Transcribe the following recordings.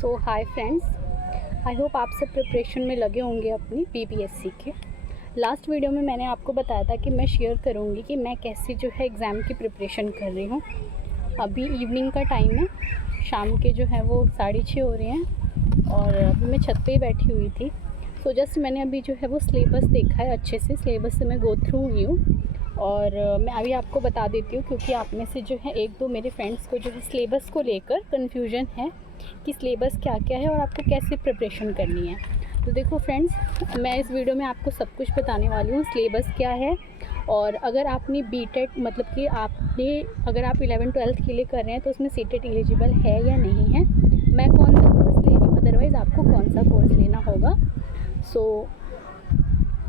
So hi friends, I hope आप सब preparation में लगे होंगे अपनी बीपीएससी के। लास्ट वीडियो में मैंने आपको बताया था कि मैं शेयर करूंगी कि मैं कैसी जो है एग्ज़ाम की प्रिपरेशन कर रही हूँ। अभी इवनिंग का टाइम है, शाम के जो है वो 6:30 हो रहे हैं और अभी मैं छत पे ही बैठी हुई थी। सो जस्ट मैंने अभी जो है वो सिलेबस देखा है, अच्छे से सिलेबस से मैं गो थ्रू हुई हूँ और मैं अभी आपको बता देती हूँ क्योंकि आप में से जो है एक दो मेरे फ्रेंड्स को जो है सिलेबस को लेकर कन्फ्यूजन है कि सिलेबस क्या क्या है और आपको कैसे प्रिपरेशन करनी है। तो देखो फ्रेंड्स, मैं इस वीडियो में आपको सब कुछ बताने वाली हूँ, सिलेबस क्या है और अगर आपने बीटेट मतलब कि अगर आप 11th-12th के लिए कर रहे हैं तो उसमें सीटेट एलिजिबल है या नहीं है, मैं कौन सा कोर्स ले रही हूँ, अदरवाइज़ आपको कौन सा कोर्स लेना होगा। सो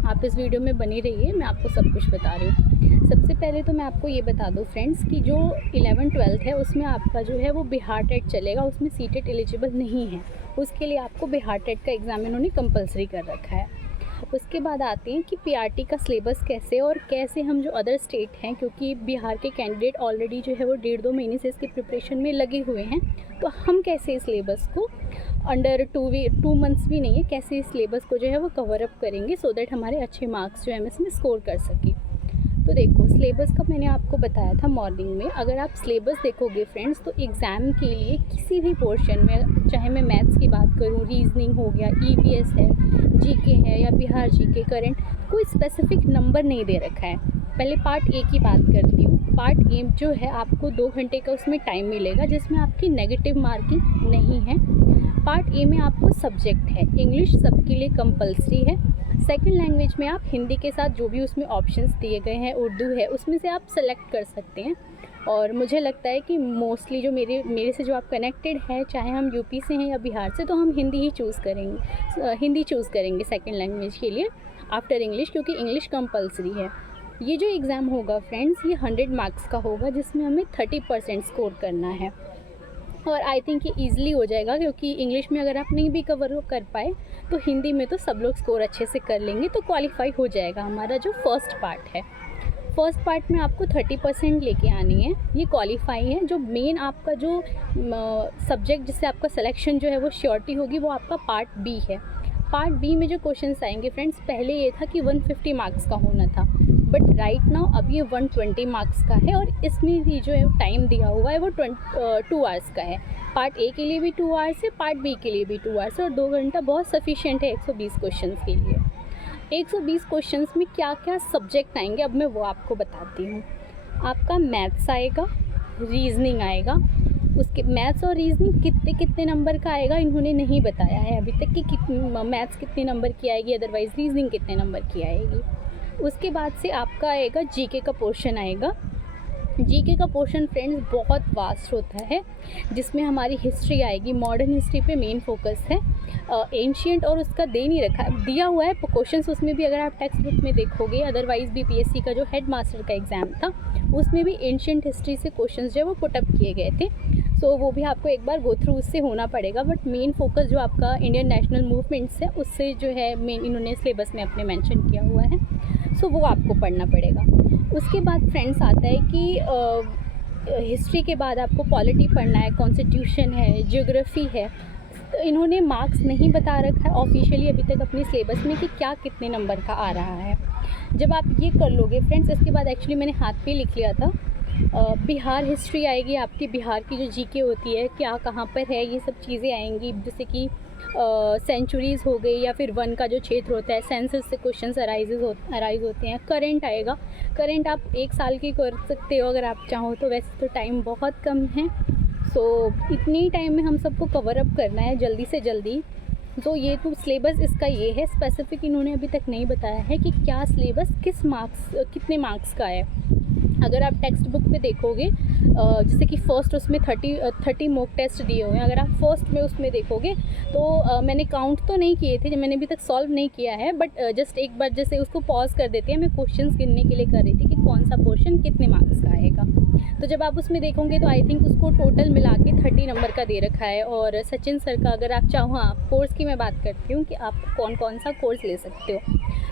आप इस वीडियो में बनी रहिए, मैं आपको सब कुछ बता रही हूँ। सबसे पहले तो मैं आपको ये बता दूँ फ्रेंड्स कि जो 11th-12th है उसमें आपका जो है वो बिहार टेट चलेगा, उसमें सीटेट एलिजिबल नहीं है। उसके लिए आपको बिहार टेट का एग्ज़ाम इन्होंने कंपलसरी कर रखा है। उसके बाद आते हैं कि पीआरटी का सिलेबस कैसे और कैसे हम जो अदर स्टेट हैं, क्योंकि बिहार के कैंडिडेट ऑलरेडी जो है वो 1.5-2 महीने से इसकी प्रिपरेशन में लगे हुए हैं, तो हम कैसे इस सिलेबस को अंडर 2 मंथ्स भी नहीं है, कैसे इस सिलेबस को जो है वो कवर अप करेंगे सो दैट हमारे अच्छे मार्क्स जो है हम इसमें स्कोर कर सकें। तो देखो, सिलेबस का मैंने आपको बताया था मॉर्निंग में। अगर आप सिलेबस देखोगे फ्रेंड्स तो एग्ज़ाम के लिए किसी भी पोर्शन में, चाहे मैं मैथ्स की बात करूँ, रीजनिंग हो गया, ईवीएस है, जीके है या बिहार जीके करंट, कोई स्पेसिफिक नंबर नहीं दे रखा है। पहले पार्ट ए की बात करती हूँ। पार्ट ए जो है आपको 2 घंटे का उसमें टाइम मिलेगा जिसमें आपकी नेगेटिव मार्किंग नहीं है। पार्ट ए में आपको सब्जेक्ट है, इंग्लिश सबके लिए कंपलसरी है। सेकंड लैंग्वेज में आप हिंदी के साथ जो भी उसमें ऑप्शंस दिए गए हैं, उर्दू है, उसमें से आप सेलेक्ट कर सकते हैं। और मुझे लगता है कि मोस्टली जो मेरे से जो आप कनेक्टेड है, चाहे हम यूपी से हैं या बिहार से, तो हम हिंदी ही चूज़ करेंगे सेकंड लैंग्वेज के लिए आफ्टर इंग्लिश, क्योंकि इंग्लिश कंपलसरी है। ये जो एग्ज़ाम होगा फ्रेंड्स, ये 100 मार्क्स का होगा जिसमें हमें 30% स्कोर करना है और आई थिंक ये ईज़िली हो जाएगा, क्योंकि इंग्लिश में अगर आप नहीं भी कवर कर पाए तो हिंदी में तो सब लोग स्कोर अच्छे से कर लेंगे, तो क्वालिफाई हो जाएगा हमारा जो फर्स्ट पार्ट है। फर्स्ट पार्ट में आपको 30% लेके आनी है, ये क्वालिफाई है। जो मेन आपका जो सब्जेक्ट जिससे आपका सिलेक्शन जो है वो श्योरिटी होगी, वो आपका पार्ट बी है। पार्ट बी में जो क्वेश्चंस आएंगे फ्रेंड्स, पहले ये था कि 150 मार्क्स का होना था, बट राइट नाउ अब ये 120 मार्क्स का है और इसमें भी जो है टाइम दिया हुआ है वो 2 आवर्स का है। पार्ट ए के लिए भी 2 आवर्स है, पार्ट बी के लिए भी 2 आवर्स है और 2 घंटा बहुत सफिशिएंट है 120 क्वेश्चन के लिए। 120 क्वेश्चन में क्या क्या सब्जेक्ट आएंगे अब मैं वो आपको बताती हूँ। आपका मैथ्स आएगा, रीजनिंग आएगा। उसके मैथ्स और रीजनिंग कितने नंबर का आएगा इन्होंने नहीं बताया है अभी तक कि मैथ्स कितने नंबर की आएगी, अदरवाइज़ रीजनिंग कितने नंबर की आएगी। उसके बाद से आपका आएगा जीके का पोर्शन आएगा। जीके का पोर्शन फ्रेंड्स बहुत वास्ट होता है, जिसमें हमारी हिस्ट्री आएगी, मॉडर्न हिस्ट्री पे मेन फोकस है। एंशिएंट और उसका दिया हुआ है क्वेश्चंस उसमें भी, अगर आप टेक्स्ट बुक में देखोगे, अदरवाइज़ बीपीएससी का जो हेड मास्टर का एग्ज़ाम था उसमें भी एंशिएंट हिस्ट्री से क्वेश्चंस जो है वो पुटअप किए गए थे। सो वो भी आपको एक बार गो थ्रू उससे होना पड़ेगा, बट मेन फोकस जो आपका इंडियन नेशनल मूवमेंट्स है उससे जो है मेन इन्होंने सिलेबस में अपने मेंशन किया हुआ है, सो वो आपको पढ़ना पड़ेगा। उसके बाद फ्रेंड्स आता है कि हिस्ट्री के बाद आपको पॉलिटी पढ़ना है, कॉन्स्टिट्यूशन है, ज्योग्राफी है। तो इन्होंने मार्क्स नहीं बता रखा है ऑफिशियली अभी तक अपने सिलेबस में कि क्या कितने नंबर का आ रहा है। जब आप ये कर लोगे फ्रेंड्स, इसके बाद एक्चुअली मैंने हाथ पे लिख लिया था, बिहार हिस्ट्री आएगी आपकी, बिहार की जो जीके होती है, क्या कहाँ पर है, ये सब चीज़ें आएंगी, जैसे कि सेंचुरीज़ हो गई या फिर वन का जो क्षेत्र होता है, सेंसस से क्वेश्चंस अराइज होते हैं। करंट आएगा, करंट आप 1 साल की कर सकते हो अगर आप चाहो तो, वैसे तो टाइम बहुत कम है, सो इतनी टाइम में हम सबको कवर अप करना है जल्दी से जल्दी। तो ये तो सिलेबस इसका ये है, स्पेसिफिक इन्होंने अभी तक नहीं बताया है कि क्या सिलेबस कितने मार्क्स का है। अगर आप टेक्स्ट बुक में देखोगे, जैसे कि फ़र्स्ट उसमें 30 मॉक टेस्ट दिए हुए हैं, अगर आप फर्स्ट में उसमें देखोगे तो मैंने काउंट तो नहीं किए थे, मैंने अभी तक सॉल्व नहीं किया है, बट जस्ट एक बार जैसे उसको पॉज कर देते हैं, मैं क्वेश्चंस गिनने के लिए कर रही थी कि कौन सा पोर्शन कितने मार्क्स का आएगा। तो जब आप उसमें देखोगे तो आई थिंक उसको टोटल मिला के 30 नंबर का दे रखा है। और सचिन सर का अगर आप चाहो, हाँ कोर्स की मैं बात करती हूँ कि आप कौन कौन सा कोर्स ले सकते हो,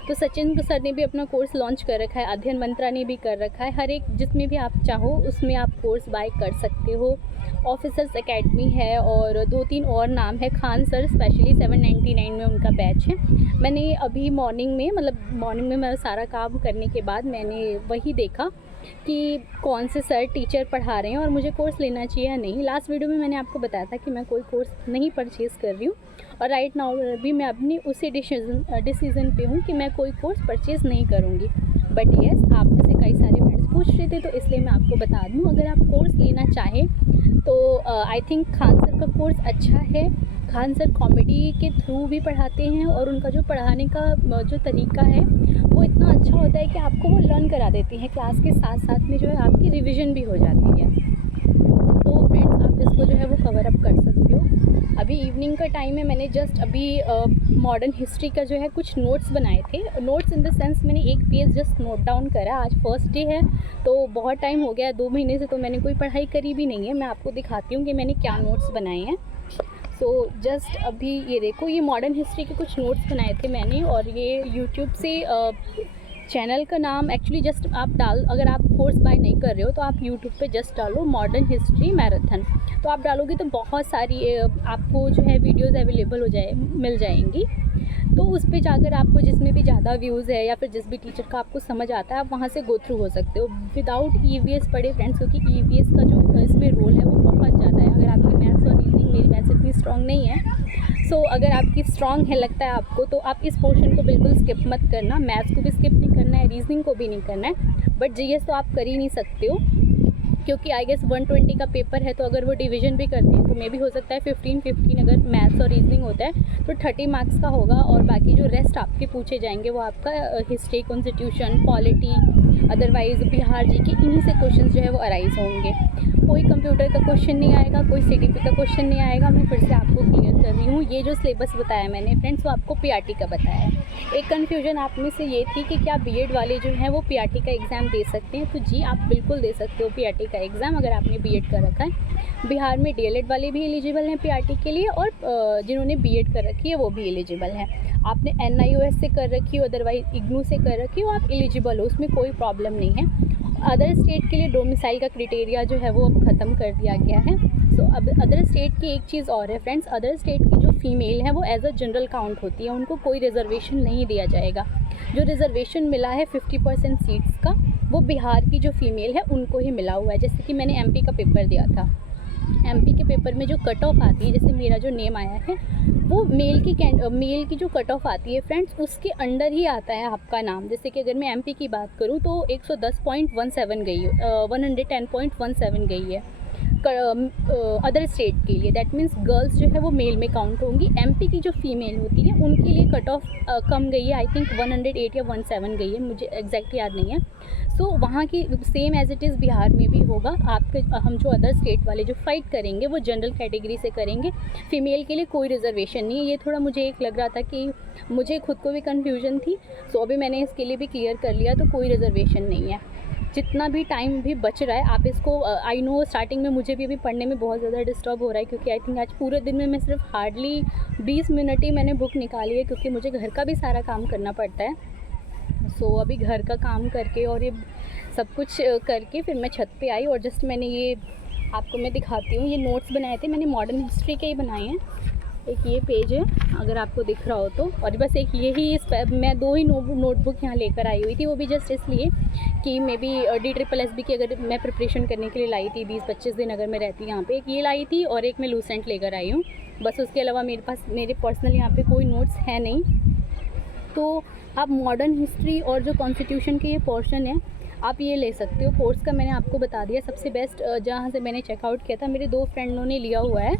तो सचिन सर ने भी अपना कोर्स लॉन्च कर रखा है, अध्ययन मंत्रा ने भी कर रखा है। हर एक जिसमें भी आप चाहो उसमें आप कोर्स बाय कर सकते हो। ऑफिसर्स एकेडमी है और 2-3 और नाम है। खान सर स्पेशली 799 में उनका बैच है। मैंने अभी मॉर्निंग में मैं सारा काम करने के बाद मैंने वही देखा कि कौन से सर टीचर पढ़ा रहे हैं और मुझे कोर्स लेना चाहिए या नहीं। लास्ट वीडियो में मैंने आपको बताया था कि मैं कोई कोर्स नहीं परचेज़ कर रही हूँ और राइट नाउ भी मैं अपनी उसी डिसीज़न पे हूँ कि मैं कोई कोर्स परचेज़ नहीं करूँगी। बट येस, आप में से कई सारे फ्रेंड्स पूछ रहे थे तो इसलिए मैं आपको बता दूँ, अगर आप कोर्स लेना चाहें तो आई थिंक खान सर का कोर्स अच्छा है। खान सर कॉमेडी के थ्रू भी पढ़ाते हैं और उनका जो पढ़ाने का जो तरीका है वो इतना अच्छा होता है कि आपको वो लर्न करा देती हैं। क्लास के साथ साथ में जो है आपकी रिवीजन भी हो जाती है। तो फ्रेंड्स, आप इसको जो है वो कवर अप कर सकते हो। अभी इवनिंग का टाइम है, मैंने जस्ट अभी मॉडर्न हिस्ट्री का जो है कुछ नोट्स बनाए थे। नोट्स इन द सेंस मैंने एक पेज जस्ट नोट डाउन करा। आज फर्स्ट डे है तो बहुत टाइम हो गया, 2 महीने से तो मैंने कोई पढ़ाई करी भी नहीं है। मैं आपको दिखाती हूँ कि मैंने क्या नोट्स बनाए हैं। सो जस्ट अभी ये देखो, ये मॉडर्न हिस्ट्री के कुछ नोट्स बनाए थे मैंने, और ये यूट्यूब से चैनल का नाम एक्चुअली जस्ट आप अगर आप कोर्स बाय नहीं कर रहे हो तो आप यूट्यूब पे जस्ट डालो मॉडर्न हिस्ट्री मैराथन, तो आप डालोगे तो बहुत सारी आपको जो है वीडियोज़ अवेलेबल मिल जाएंगी। तो उस पे जाकर आपको जिसमें भी ज़्यादा व्यूज़ है या फिर जिस भी टीचर का आपको समझ आता है आप वहाँ से गो थ्रू हो सकते हो विदाउट EVS पढ़े फ्रेंड्स, क्योंकि EVS का जो इसमें रोल है वो बहुत ज़्यादा है। अगर आपकी मैथ्स और रीजनिंग, मेरी मैथ्स इतनी स्ट्रॉन्ग नहीं है, सो अगर आपकी स्ट्रॉन्ग है लगता है आपको, तो आप इस पोर्शन को बिल्कुल स्किप मत करना। मैथ्स को भी स्किप नहीं करना है, रीजनिंग को भी नहीं करना है, बट GS तो आप कर ही नहीं सकते हो क्योंकि आई गेस 120 का पेपर है। तो अगर वो डिवीजन भी करती है तो मे भी हो सकता है 15 अगर मैथ्स और रीजनिंग होता है तो 30 मार्क्स का होगा, और बाकी जो रेस्ट आपके पूछे जाएंगे वो आपका history, constitution, polity, otherwise Bihar G K इन्हीं से क्वेश्चन जो है वो अराइज होंगे। कोई कंप्यूटर का क्वेश्चन नहीं आएगा, कोई CDP का क्वेश्चन नहीं आएगा। मैं फिर से आपको क्लियर कर रही हूँ, ये जो सिलेबस बताया मैंने फ्रेंड्स वो आपको PRT का बताया है। एक कन्फ्यूजन आप में से ये थी कि क्या BEd वाले जो हैं वो PRT का एग्ज़ाम दे सकते हैं, तो जी आप बिल्कुल दे सकते हो PRT का एग्ज़ाम अगर आपने BEd कर रखा है। बिहार में DLED वाले भी एलिजिबल हैं PRT के लिए, और जिन्होंने BEd कर रखी है वो भी एलिजिबल हैं। आपने NIOS से कर रखी हो, अदरवाइज IGNOU से कर रखी हो, आप एलिजिबल हो, उसमें कोई प्रॉब्लम नहीं है। अदर स्टेट के लिए डोमिसाइल का क्राइटेरिया जो है वो अब ख़त्म कर दिया गया है। सो अब अदर स्टेट की एक चीज़ और है फ्रेंड्स, अदर स्टेट की जो फीमेल है वो एज अ जनरल काउंट होती है, उनको कोई रिजर्वेशन नहीं दिया जाएगा। जो रिजर्वेशन मिला है 50% सीट्स का वो बिहार की जो फीमेल है उनको ही मिला हुआ है। जैसे कि मैंने MP का पेपर दिया था, MP के पेपर में जो कट ऑफ आती है, जैसे मेरा जो नेम आया है वो मेल की जो कट ऑफ आती है फ्रेंड्स उसके अंडर ही आता है आपका नाम। जैसे कि अगर मैं MP की बात करूँ तो 110.17 गई है, 110.17 गई है अदर स्टेट के लिए। दैट मीन्स गर्ल्स जो है वो मेल में काउंट होंगी। MP की जो फीमेल होती है उनके लिए कट ऑफ कम गई है, आई थिंक 108 या 17 गई है, मुझे एग्जैक्ट याद नहीं है। सो वहाँ की same as it is Bihar में भी होगा। हम जो अदर स्टेट वाले जो फाइट करेंगे वो जनरल कैटेगरी से करेंगे, फीमेल के लिए कोई रिजर्वेशन नहीं है। ये थोड़ा मुझे एक लग रहा था कि मुझे खुद को भी कन्फ्यूजन थी, सो अभी मैंने इसके लिए भी क्लियर कर लिया, तो कोई रिजर्वेशन नहीं है। जितना भी टाइम भी बच रहा है आप इसको, आई नो स्टार्टिंग में मुझे भी अभी पढ़ने में बहुत ज़्यादा डिस्टर्ब हो रहा है, क्योंकि आई थिंक आज पूरे दिन में मैं सिर्फ हार्डली 20 मिनट ही मैंने बुक निकाली है, क्योंकि मुझे घर का भी सारा काम करना पड़ता है। सो अभी घर का काम करके और ये सब कुछ करके फिर मैं छत पे आई, और जस्ट मैंने ये आपको मैं दिखाती हूँ, ये नोट्स बनाए थे मैंने मॉडर्न हिस्ट्री के ही बनाए हैं। एक ये पेज है अगर आपको दिख रहा हो तो, और बस एक यही मैं 2 ही नोटबुक यहाँ लेकर आई हुई थी, वो भी जस्ट इसलिए कि मे बी DSSB की अगर मैं प्रिपरेशन करने के लिए लाई थी 20-25 दिन अगर मैं रहती यहाँ पे, एक ये लाई थी और एक मैं लूसेंट लेकर आई हूँ। बस उसके अलावा मेरे पर्सनल यहाँ पे कोई नोट्स है नहीं। तो आप मॉडर्न हिस्ट्री और जो कॉन्स्टिट्यूशन के ये पोर्शन है आप ये ले सकते हो। कोर्स का मैंने आपको बता दिया, सबसे बेस्ट जहाँ से मैंने चेकआउट किया था, मेरे 2 फ्रेंडों ने लिया हुआ है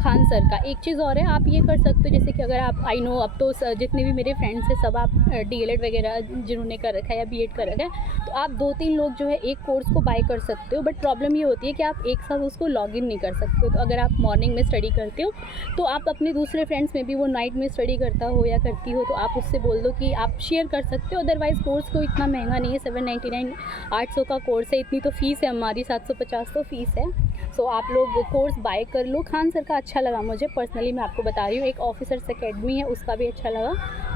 खान सर का। एक चीज़ और है, आप ये कर सकते हो, जैसे कि अगर आप, आई नो अब तो जितने भी मेरे फ्रेंड्स हैं सब आप डीएलएड वगैरह जिन्होंने कर रखा है या बीएड कर रखा है, तो आप 2-3 लोग जो है एक कोर्स को बाय कर सकते हो। बट प्रॉब्लम ये होती है कि आप एक साथ उसको लॉगिन नहीं कर सकते हो। तो अगर आप मॉर्निंग में स्टडी करते हो तो आप अपने दूसरे फ्रेंड्स में भी, वो नाइट में स्टडी करता हो या करती हो, तो आप उससे बोल दो कि आप शेयर कर सकते हो। अदरवाइज़ कोर्स को इतना महंगा नहीं है, 799 800 का कोर्स है, इतनी तो फ़ीस है हमारी, 750 तो फ़ीस है। सो आप लोग कोर्स बाय कर लो। खान सर का अच्छा लगा मुझे पर्सनली, मैं आपको बता रही हूँ। एक ऑफिसर्स एकेडमी है, उसका भी अच्छा लगा।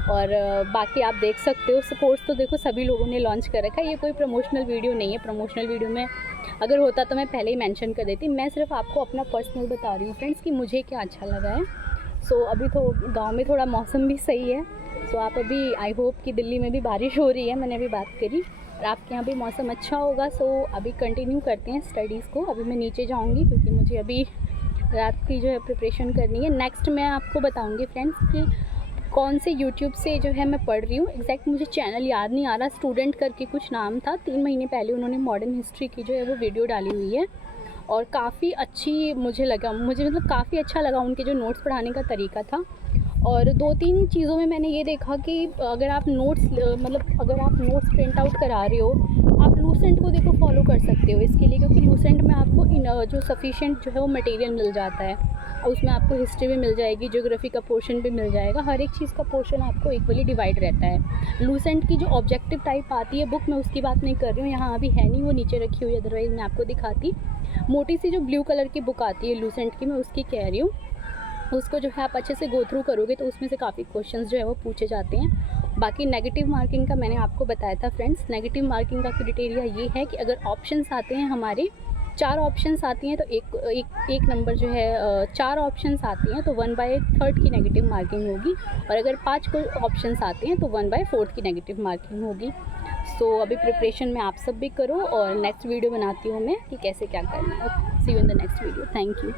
और बाकी आप देख सकते हो, कोर्स तो देखो सभी लोगों ने लॉन्च कर रखा है। ये कोई प्रमोशनल वीडियो नहीं है, प्रमोशनल वीडियो में अगर होता तो मैं पहले ही मेंशन कर देती। मैं सिर्फ आपको अपना पर्सनल बता रही हूँ फ्रेंड्स कि मुझे क्या अच्छा लगा है। सो अभी तो गाँव में थोड़ा मौसम भी सही है। सो आप अभी, आई होप कि दिल्ली में भी बारिश हो रही है, मैंने अभी बात करी, और आपके यहाँ भी मौसम अच्छा होगा। सो अभी कंटिन्यू करते हैं स्टडीज़ को। अभी मैं नीचे जाऊँगी क्योंकि मुझे अभी रात की जो है प्रिपरेशन करनी है। नेक्स्ट मैं आपको बताऊँगी फ्रेंड्स कि कौन से यूट्यूब से जो है मैं पढ़ रही हूँ। एग्जैक्ट मुझे चैनल याद नहीं आ रहा, स्टूडेंट करके कुछ नाम था। 3 महीने पहले उन्होंने मॉडर्न हिस्ट्री की जो है वो वीडियो डाली हुई है, और काफ़ी अच्छी मुझे लगा, मुझे मतलब काफ़ी अच्छा लगा उनके जो नोट्स पढ़ाने का तरीका था। और 2-3 चीज़ों में मैंने ये देखा कि अगर आप नोट्स मतलब अगर आप नोट्स प्रिंट आउट करा रहे हो, आप लूसेंट को देखो फॉलो कर सकते हो इसके लिए, क्योंकि लूसेंट में आपको जो सफिशिएंट जो है वो मटेरियल मिल जाता है, और उसमें आपको हिस्ट्री भी मिल जाएगी, ज्योग्राफी का पोर्शन भी मिल जाएगा, हर एक चीज़ का पोर्शन आपको इक्वली डिवाइड रहता है। लूसेंट की जो ऑब्जेक्टिव टाइप आती है बुक, मैं उसकी बात नहीं कर रही हूँ, यहाँ अभी है नहीं, वो नीचे रखी हुई है, अदरवाइज़ मैं आपको दिखाती। मोटी सी जो ब्लू कलर की बुक आती है लूसेंट की, मैं उसकी कह रही हूँ। उसको जो है आप अच्छे से गो थ्रू करोगे तो उसमें से काफ़ी क्वेश्चंस जो है वो पूछे जाते हैं। बाकी नेगेटिव मार्किंग का मैंने आपको बताया था फ्रेंड्स। नेगेटिव मार्किंग का क्राइटेरिया ये है कि अगर ऑप्शंस आते हैं हमारे, 4 ऑप्शंस आती हैं, तो एक नंबर जो है 4 ऑप्शंस आती हैं तो 1/3 की नेगेटिव मार्किंग होगी, और अगर 5 को ऑप्शंस आते हैं तो 1/4 की नेगेटिव मार्किंग होगी। सो अभी प्रिपरेशन में आप सब भी करो, और नेक्स्ट वीडियो बनाती हूँ मैं कि कैसे क्या करना है। See you in the next video. Thank you.